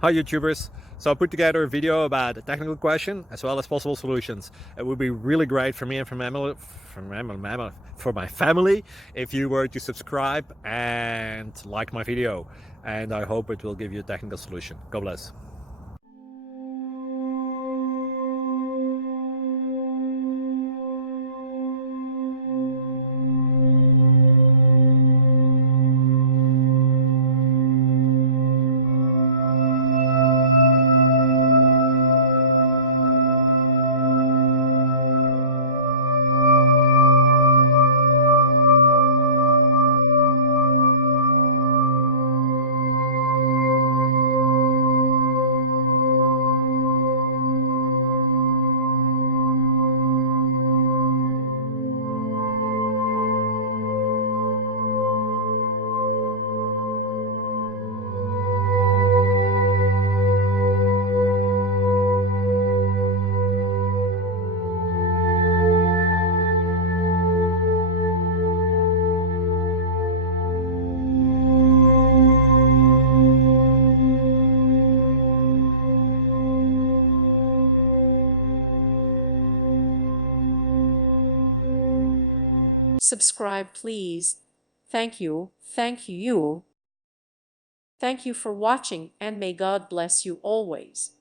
Hi YouTubers! So I put together a video about a technical question as well as possible solutions. It would be really great for me and for my family if you were to subscribe and like my video, and I hope it will give you a technical solution. God bless. Subscribe, please. Thank you. Thank you. Thank you for watching, and may God bless you always.